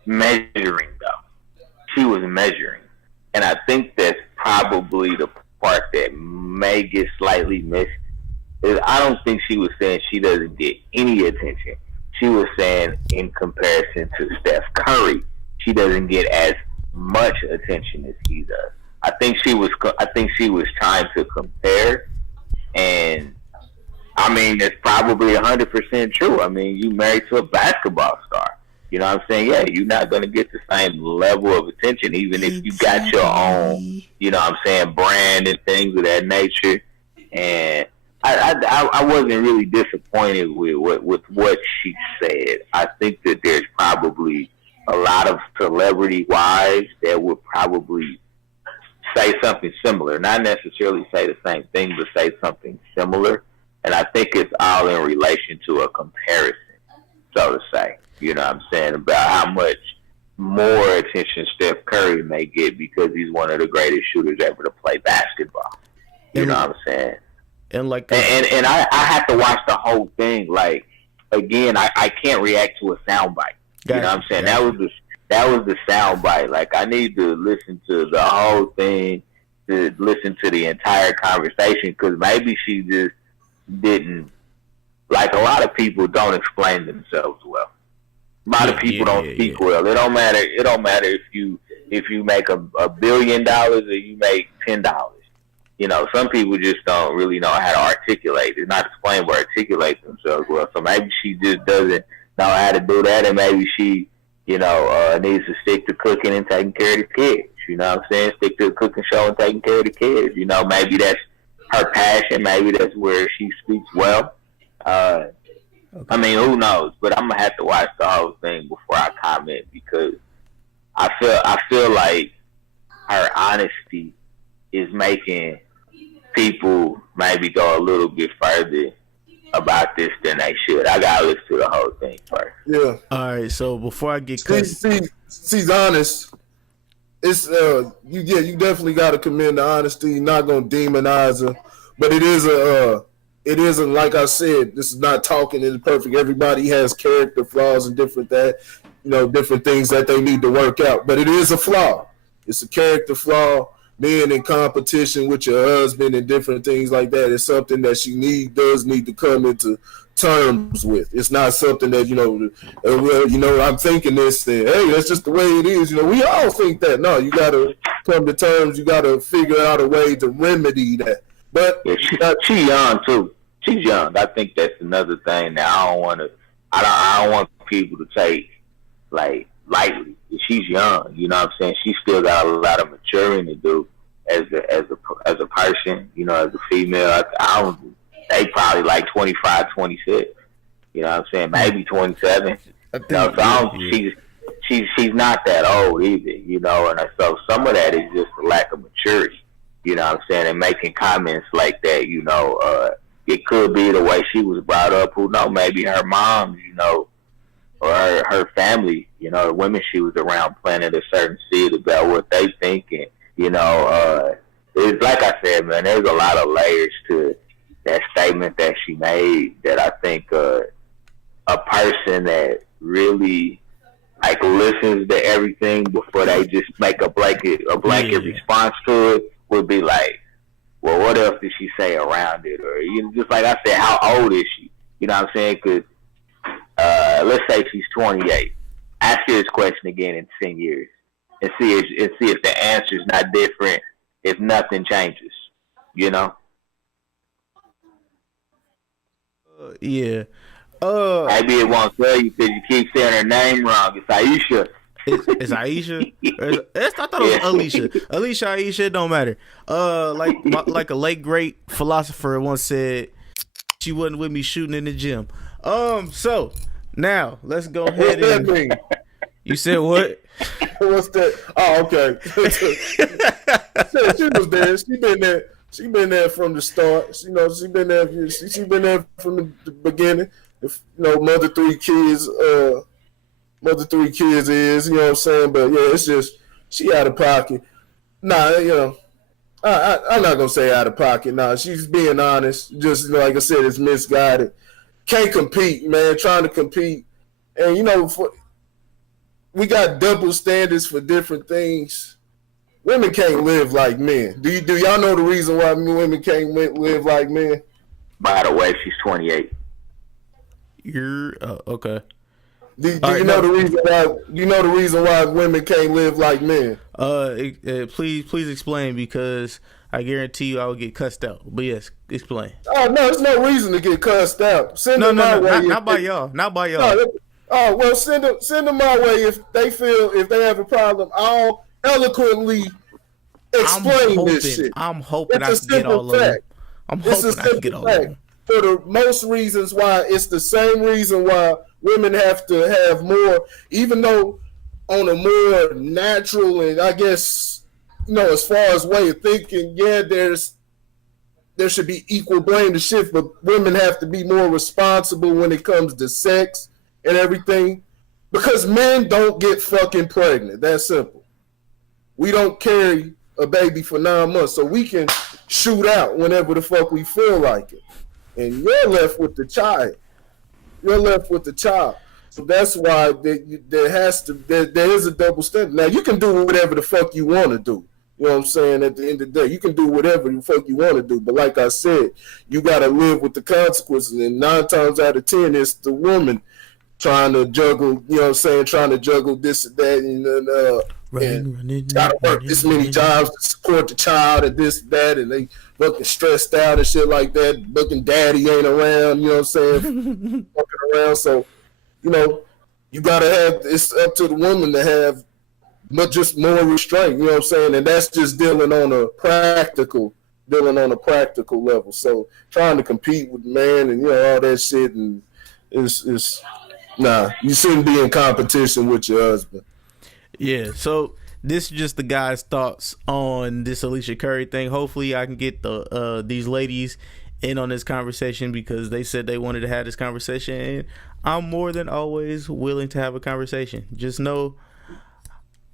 measuring though. She was measuring, and I think that's probably the part that may get slightly missed. Is I don't think she was saying she doesn't get any attention. She was saying in comparison to Steph Curry, she doesn't get as much attention as he does. I think she was trying to compare, and I mean, it's probably 100% true. I mean, you married to a basketball star. You know what I'm saying? Yeah, you're not going to get the same level of attention, even if you got your own, you know what I'm saying, brand and things of that nature. And I wasn't really disappointed with what she said. I think that there's probably a lot of celebrity wives that would probably say something similar. Not necessarily say the same thing, but say something similar. And I think it's all in relation to a comparison, so to say. You know what I'm saying? About how much more attention Steph Curry may get because he's one of the greatest shooters ever to play basketball. You know what I'm saying? And like, and I have to watch the whole thing. Like, again, I can't react to a soundbite. You know what I'm saying? That was the soundbite. Like, I need to listen to the whole thing, to listen to the entire conversation, because maybe she just didn't, like, a lot of people don't explain themselves well. A lot of people don't speak well. It don't matter if you make $1 billion or you make $10. You know, some people just don't really know how to articulate. They're not explained or articulate themselves well. So maybe she just doesn't know how to do that, and maybe she, you know, needs to stick to cooking and taking care of the kids. You know what I'm saying? Stick to the cooking show and taking care of the kids. You know, maybe that's her passion. Maybe that's where she speaks well. I mean, who knows? But I'm gonna have to watch the whole thing before I comment, because I feel like her honesty is making people maybe go a little bit further about this than they should. I gotta listen to the whole thing first. Yeah. All right. So before I get cut, she's honest. It's you definitely got to commend the honesty. You're not gonna demonize her, but it isn't, like I said, this is not talking is perfect. Everybody has character flaws and different things that they need to work out. But it is a flaw. It's a character flaw. Being in competition with your husband and different things like that is something that she does need to come into terms with. It's not something that, I'm thinking this and, hey, that's just the way it is. You know, we all think that. No, you got to come to terms. You got to figure out a way to remedy that. But she's young too. She's young. I think that's another thing that I don't want people to take like lightly. She's young. You know what I'm saying? She still got a lot of maturing to do as a person. You know, as a female. They probably like 25, 26. You know what I'm saying? Maybe 27. She's not that old either. You know, and so some of that is just a lack of maturity. You know what I'm saying? And making comments like that, you know, it could be the way she was brought up. Who knows? Maybe her mom, you know, or her family, you know, the women she was around planted a certain seed about what they think. And, you know, it's like I said, man, there's a lot of layers to that statement that she made that I think a person that really, like, listens to everything before they just make a blanket response to it would be like, well, what else did she say around it? Or, you know, just like I said, how old is she? You know what I'm saying? Because let's say she's 28. Ask her this question again in 10 years and see if the answer's not different, if nothing changes, you know? Yeah. Maybe it won't tell you because you keep saying her name wrong. It's Aisha. It's Aisha. I thought it was Alicia. Alicia, Aisha, it don't matter. Like a late great philosopher once said, she wasn't with me shooting in the gym. So Now let's go What's ahead that and. mean? You said what? What's that? Oh, okay. She was there. She been there. She been there from the start. You know, she been there. She been there from the beginning. If, you know, mother three kids is. You know what I'm saying? But yeah, it's just she out of pocket. Nah, you know, I'm not gonna say out of pocket. Nah, she's being honest. Just, you know, like I said, it's misguided. Can't compete, man. Trying to compete, and you know, we got double standards for different things. Women can't live like men. Do y'all know the reason why women can't live like men? By the way, she's 28. You're okay. Do you know the reason why? You know the reason why women can't live like men? Please explain, because I guarantee you I will get cussed out. But yes, explain. Oh no, there's no reason to get cussed out. Send them my way. Not by y'all. Not by y'all. No, oh well, send them my way if they have a problem. I'll eloquently explain this shit. I'm hoping I can get all of them. I'm hoping I can get all of them. For the most reasons why, it's the same reason why women have to have more, even though on a more natural and, I guess, you know, as far as way of thinking, yeah, there should be equal blame to shift, but women have to be more responsible when it comes to sex and everything, because men don't get fucking pregnant. That's simple. We don't carry a baby for 9 months, so we can shoot out whenever the fuck we feel like it. And you're left with the child. So that's why there is a double standard. Now, you can do whatever the fuck you want to do. You know what I'm saying? At the end of the day, you can do whatever the fuck you want to do. But like I said, you got to live with the consequences. And 9 times out of 10, it's the woman trying to juggle, you know what I'm saying, trying to juggle this and that, and gotta work this many jobs to support the child and this, that, and they looking stressed out and shit like that. Looking daddy ain't around, you know what I'm saying, fucking around. So, you know, you gotta have, it's up to the woman to have just more restraint, you know what I'm saying, and that's just dealing on a practical level. So trying to compete with man and, you know, all that shit, and it's nah, you shouldn't be in competition with your husband. Yeah, so this is just the guy's thoughts on this Alicia Curry thing. Hopefully I can get these ladies in on this conversation, because they said they wanted to have this conversation, and I'm more than always willing to have a conversation. Just know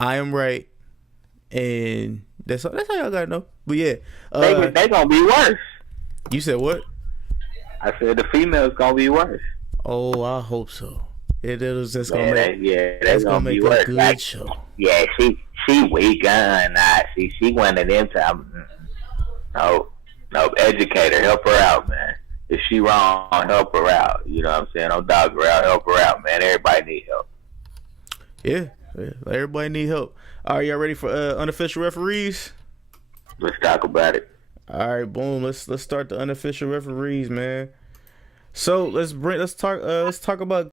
I am right, and that's all y'all gotta know. But yeah, they gonna be worse. You said what? I said the female's gonna be worse. Oh, I hope so. That's that's gonna make be worse. A good show. Yeah, she weak she one of them time. No, educate her, help her out, man. If she wrong, help her out. You know what I'm saying? Don't dog her out, help her out, man. Everybody need help. Yeah, everybody need help. All right, y'all ready for unofficial referees? Let's talk about it. All right, boom. Let's start the unofficial referees, man. So let's talk about